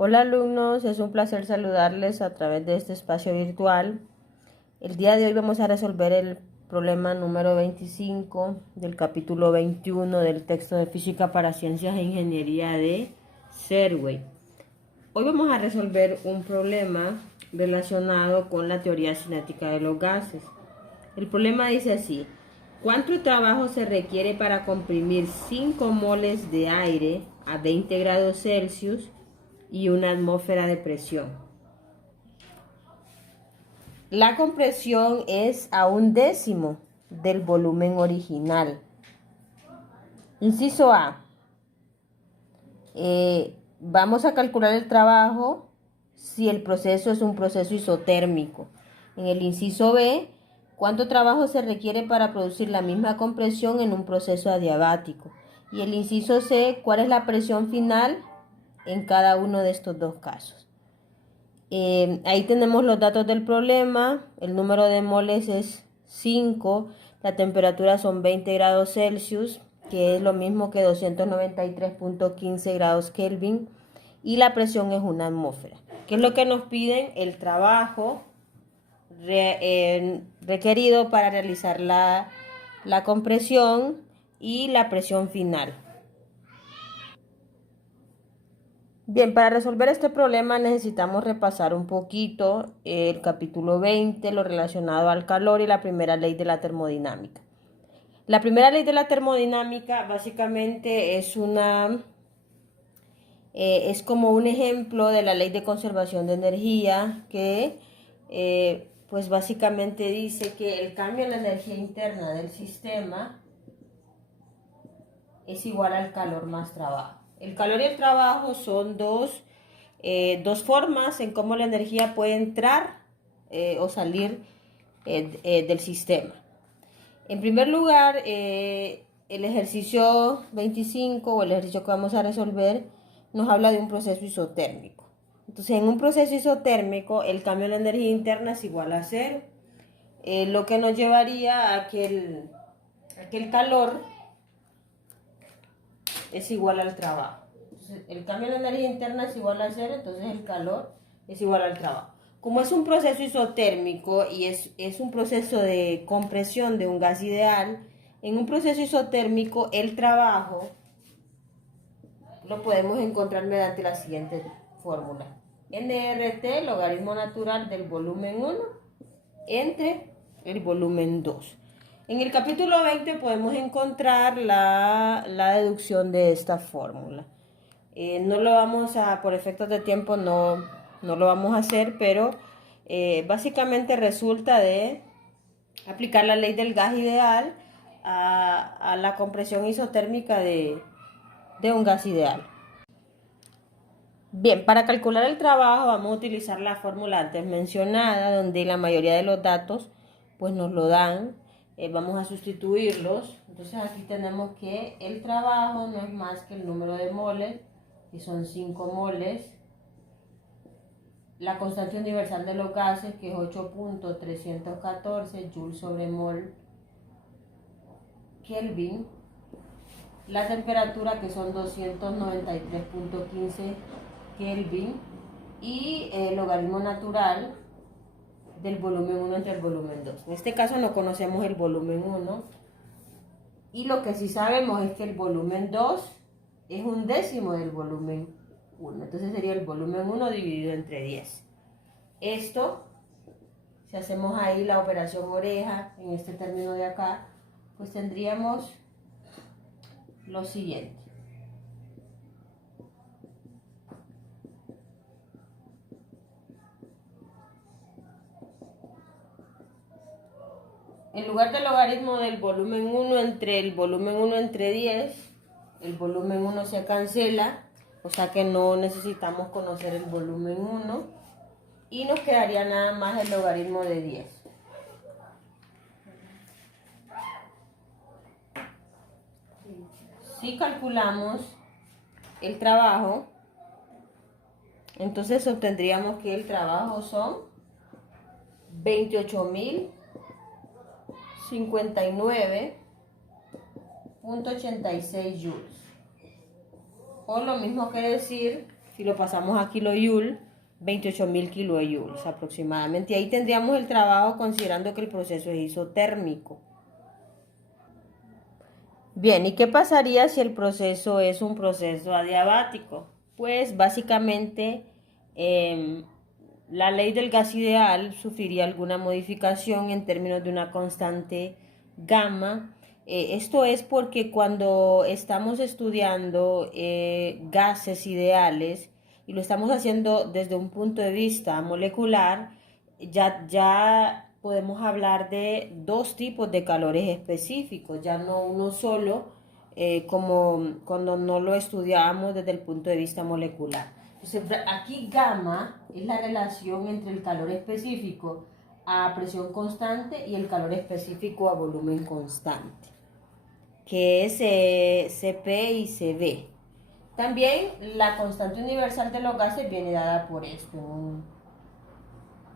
Hola alumnos, es un placer saludarles a través de este espacio virtual. El día de hoy vamos a resolver el problema número 25 del capítulo 21 del texto de Física para Ciencias e Ingeniería de Serway. Hoy vamos a resolver un problema relacionado con la teoría cinética de los gases. El problema dice así: ¿cuánto trabajo se requiere para comprimir 5 moles de aire a 20 grados Celsius y una atmósfera de presión? La compresión es a 1/10 del volumen original. Inciso A. Vamos a calcular el trabajo si el proceso es un proceso isotérmico. En el inciso B, ¿cuánto trabajo se requiere para producir la misma compresión en un proceso adiabático? Y el inciso C, ¿cuál es la presión final en cada uno de estos dos casos? Ahí tenemos los datos del problema. El número de moles es 5, la temperatura son 20 grados Celsius, que es lo mismo que 293.15 grados Kelvin, y la presión es una atmósfera. ¿Qué es lo que nos piden? El trabajo requerido para realizar la compresión y la presión final. Bien, para resolver este problema necesitamos repasar un poquito el capítulo 20, lo relacionado al calor y la primera ley de la termodinámica. La primera ley de la termodinámica básicamente es como un ejemplo de la ley de conservación de energía que pues básicamente dice que el cambio en la energía interna del sistema es igual al calor más trabajo. El calor y el trabajo son dos formas en cómo la energía puede entrar o salir del sistema. En primer lugar, el ejercicio 25 o el ejercicio que vamos a resolver nos habla de un proceso isotérmico. Entonces, en un proceso isotérmico, el cambio en la energía interna es igual a 0, lo que nos llevaría a que el calor es igual al trabajo. Entonces, el cambio de la energía interna es igual a 0, entonces el calor es igual al trabajo. Como es un proceso isotérmico y es un proceso de compresión de un gas ideal, en un proceso isotérmico el trabajo lo podemos encontrar mediante la siguiente fórmula: nRT, logaritmo natural del volumen 1 entre el volumen 2. En el capítulo 20 podemos encontrar la deducción de esta fórmula. No lo vamos a, por efectos de tiempo, no lo vamos a hacer, pero básicamente resulta de aplicar la ley del gas ideal a la compresión isotérmica de un gas ideal. Bien, para calcular el trabajo vamos a utilizar la fórmula antes mencionada, donde la mayoría de los datos pues nos lo dan. Vamos a sustituirlos. Entonces aquí tenemos que el trabajo no es más que el número de moles, que son 5 moles. La constante universal de los gases, que es 8.314 joules sobre mol Kelvin. La temperatura, que son 293.15 Kelvin, y el logaritmo natural del volumen 1 entre el volumen 2. En este caso no conocemos el volumen 1, y lo que sí sabemos es que el volumen 2 es 1/10 del volumen 1. Entonces sería el volumen 1 dividido entre 10. Esto, si hacemos ahí la operación oreja en este término de acá, pues tendríamos lo siguiente: en lugar del logaritmo del volumen 1 entre el volumen 1 entre 10, el volumen 1 se cancela, o sea que no necesitamos conocer el volumen 1, y nos quedaría nada más el logaritmo de 10. Si calculamos el trabajo, entonces obtendríamos que el trabajo son 28.059.86 joules. O lo mismo que decir Si lo pasamos a kilojoule, 28.000 kilojoules aproximadamente. Y ahí tendríamos el trabajo considerando que el proceso es isotérmico. Bien, ¿y qué pasaría si el proceso es un proceso adiabático? Pues básicamente la ley del gas ideal sufriría alguna modificación en términos de una constante gamma. Esto es porque cuando estamos estudiando gases ideales y lo estamos haciendo desde un punto de vista molecular, ya podemos hablar de dos tipos de calores específicos, ya no uno solo, como cuando no lo estudiamos desde el punto de vista molecular. Entonces, aquí gamma es la relación entre el calor específico a presión constante y el calor específico a volumen constante, que es Cp y Cv. También la constante universal de los gases viene dada por esto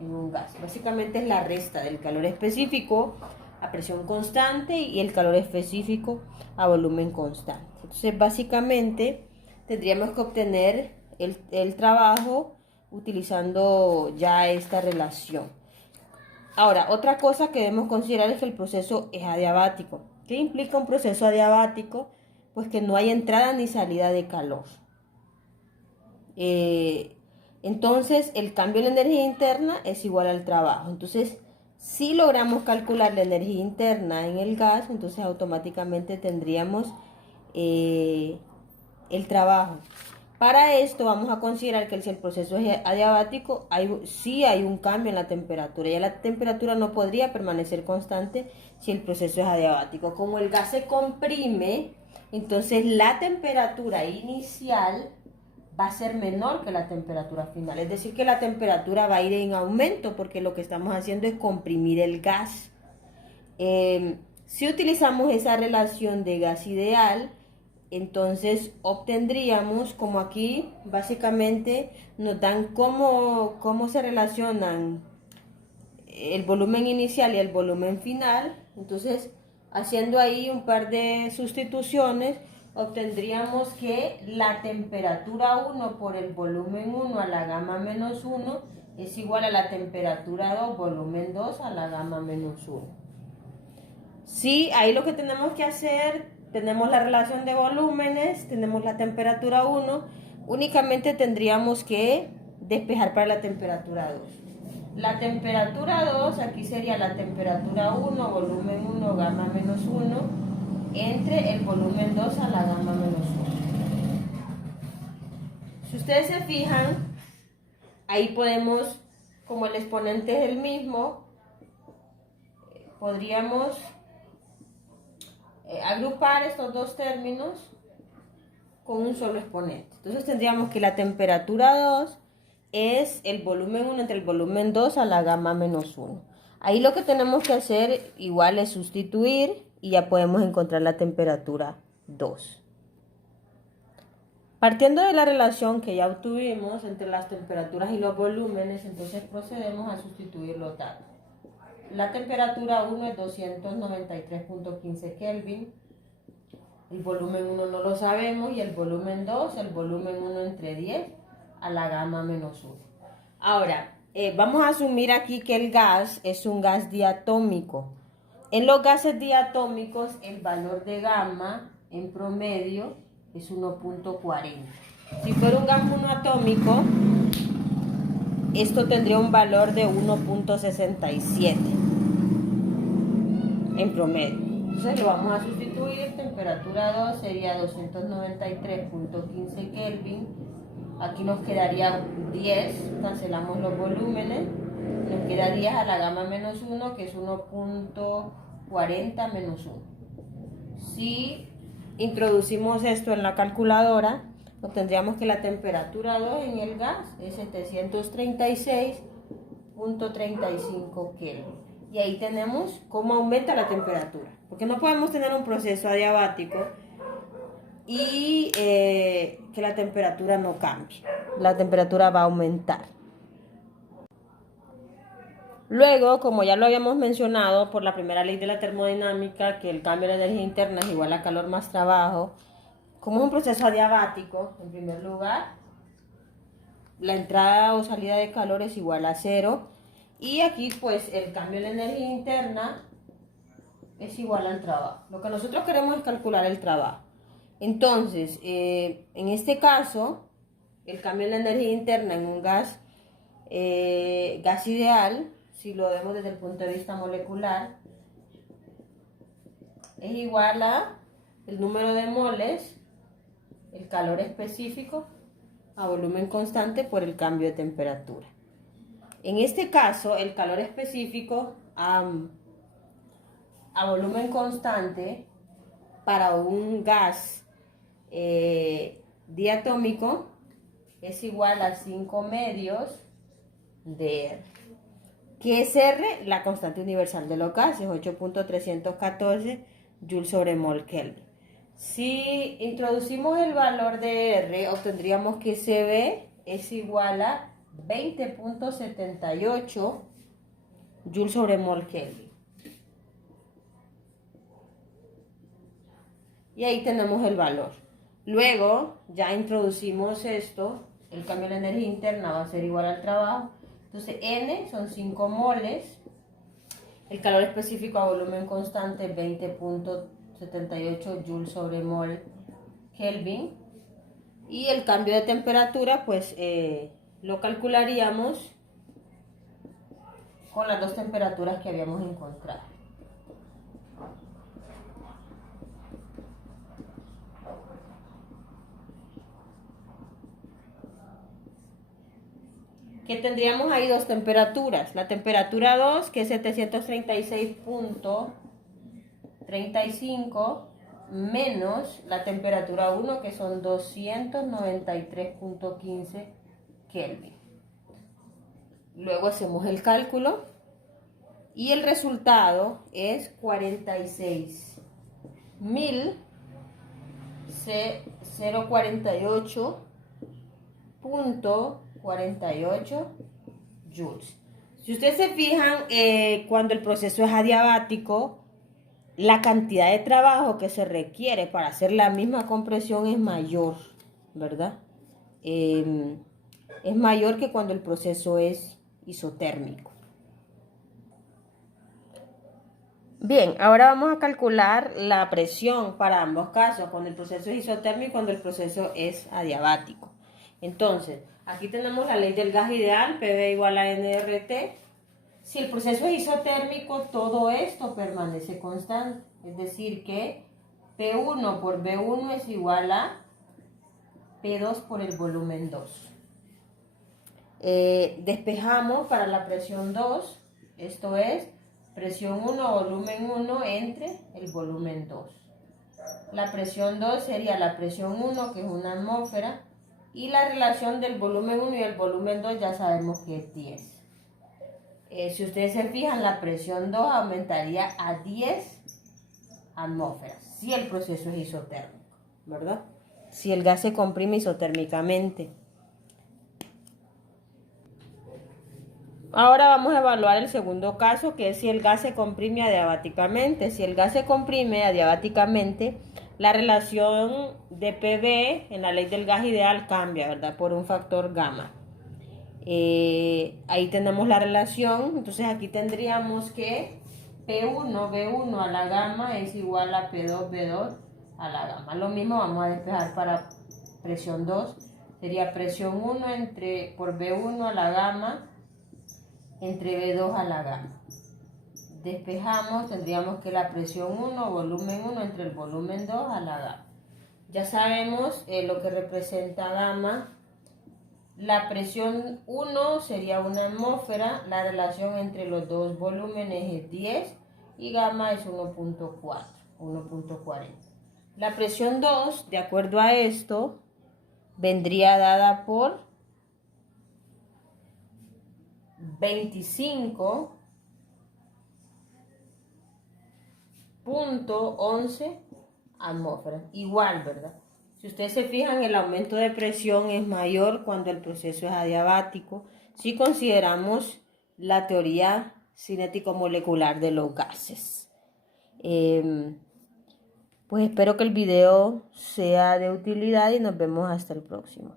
en un gas. Básicamente es la resta del calor específico a presión constante y el calor específico a volumen constante. Entonces, básicamente tendríamos que obtener el trabajo utilizando ya esta relación. Ahora, otra cosa que debemos considerar es que el proceso es adiabático. ¿Qué implica un proceso adiabático? Pues que no hay entrada ni salida de calor. Entonces, el cambio en la energía interna es igual al trabajo. Entonces, si logramos calcular la energía interna en el gas, entonces automáticamente tendríamos el trabajo. Para esto vamos a considerar que si el proceso es adiabático, sí hay un cambio en la temperatura. Ya la temperatura no podría permanecer constante si el proceso es adiabático. Como el gas se comprime, entonces la temperatura inicial va a ser menor que la temperatura final. Es decir, que la temperatura va a ir en aumento porque lo que estamos haciendo es comprimir el gas. Si utilizamos esa relación de gas ideal, entonces obtendríamos, como aquí básicamente nos dan cómo se relacionan el volumen inicial y el volumen final. Entonces, haciendo ahí un par de sustituciones, obtendríamos que la temperatura 1 por el volumen 1 a la gamma menos 1 es igual a la temperatura 2 volumen 2 a la gamma menos 1. Sí, ahí lo que tenemos que hacer, tenemos la relación de volúmenes, tenemos la temperatura 1, únicamente tendríamos que despejar para la temperatura 2. La temperatura 2, aquí sería la temperatura 1, volumen 1, gamma menos 1, entre el volumen 2 a la gamma menos 1. Si ustedes se fijan, ahí podemos, como el exponente es el mismo, podríamos agrupar estos dos términos con un solo exponente. Entonces tendríamos que la temperatura 2 es el volumen 1 entre el volumen 2 a la gamma menos 1. Ahí lo que tenemos que hacer igual es sustituir y ya podemos encontrar la temperatura 2. Partiendo de la relación que ya obtuvimos entre las temperaturas y los volúmenes, entonces procedemos a sustituir los datos. La temperatura 1 es 293.15 Kelvin. El volumen 1 no lo sabemos y el volumen 2, el volumen 1 entre 10 a la gamma menos 1. Ahora, vamos a asumir aquí que el gas es un gas diatómico. En los gases diatómicos, el valor de gamma en promedio es 1.40. Si fuera un gas monoatómico, esto tendría un valor de 1.67 en promedio. Entonces lo vamos a sustituir, temperatura 2 sería 293.15 Kelvin. Aquí nos quedaría 10, cancelamos los volúmenes, nos queda 10 a la gamma menos 1, que es 1.40 menos 1. Si introducimos esto en la calculadora, obtendríamos que la temperatura 2 en el gas es 736.35 Kelvin. Y ahí tenemos cómo aumenta la temperatura, porque no podemos tener un proceso adiabático y que la temperatura no cambie. La temperatura va a aumentar. Luego, como ya lo habíamos mencionado por la primera ley de la termodinámica, que el cambio de la energía interna es igual a calor más trabajo, como es un proceso adiabático, en primer lugar, la entrada o salida de calor es igual a 0. Y aquí pues el cambio de la energía interna es igual al trabajo. Lo que nosotros queremos es calcular el trabajo. Entonces, en este caso, el cambio de la energía interna en un gas ideal, si lo vemos desde el punto de vista molecular, es igual a el número de moles, el calor específico, a volumen constante por el cambio de temperatura. En este caso, el calor específico a volumen constante para un gas diatómico es igual a 5 medios de R. ¿Qué es R? La constante universal de los gases, 8.314 Joule sobre mol Kelvin. Si introducimos el valor de R, obtendríamos que CB es igual a 20.78 Joule sobre mol Kelvin. Y ahí tenemos el valor. Luego ya introducimos esto, el cambio de la energía interna va a ser igual al trabajo. Entonces N son 5 moles, el calor específico a volumen constante 20.78 Joule sobre mol Kelvin. Y el cambio de temperatura pues lo calcularíamos con las dos temperaturas que habíamos encontrado. Que tendríamos ahí dos temperaturas. La temperatura 2, que es 736.35, menos la temperatura 1, que son 293.15 Kelvin. Luego hacemos el cálculo y el resultado es 46.048.48 joules. Si ustedes se fijan, cuando el proceso es adiabático, la cantidad de trabajo que se requiere para hacer la misma compresión es mayor, ¿verdad? Es mayor que cuando el proceso es isotérmico. Bien, ahora vamos a calcular la presión para ambos casos, cuando el proceso es isotérmico y cuando el proceso es adiabático. Entonces, aquí tenemos la ley del gas ideal, PV igual a nRT. Si el proceso es isotérmico, todo esto permanece constante. Es decir, que P1 por V1 es igual a P2 por el volumen 2. Despejamos para la presión 2, esto es presión 1, volumen 1 entre el volumen 2. La presión 2 sería la presión 1, que es una atmósfera, y la relación del volumen 1 y el volumen 2 ya sabemos que es 10. Si ustedes se fijan, la presión 2 aumentaría a 10 atmósferas, si el proceso es isotérmico, ¿verdad? Si el gas se comprime isotérmicamente. Ahora vamos a evaluar el segundo caso, que es si el gas se comprime adiabáticamente. Si el gas se comprime adiabáticamente, la relación de PV en la ley del gas ideal cambia, ¿verdad? Por un factor gamma. Ahí tenemos la relación, entonces aquí tendríamos que P1, V1 a la gamma es igual a P2, V2 a la gamma. Lo mismo vamos a despejar para presión 2, sería presión 1 por V1 a la gamma entre V2 a la gamma. Despejamos, tendríamos que la presión 1, volumen 1 entre el volumen 2 a la gamma. Ya sabemos lo que representa gamma. La presión 1 sería una atmósfera, la relación entre los dos volúmenes es 10 y gamma es 1.4, 1.40. La presión 2, de acuerdo a esto, vendría dada por 25.11 atmósferas. Igual, ¿verdad? Si ustedes se fijan, el aumento de presión es mayor cuando el proceso es adiabático, si consideramos la teoría cinético-molecular de los gases. Pues espero que el video sea de utilidad y nos vemos hasta el próximo.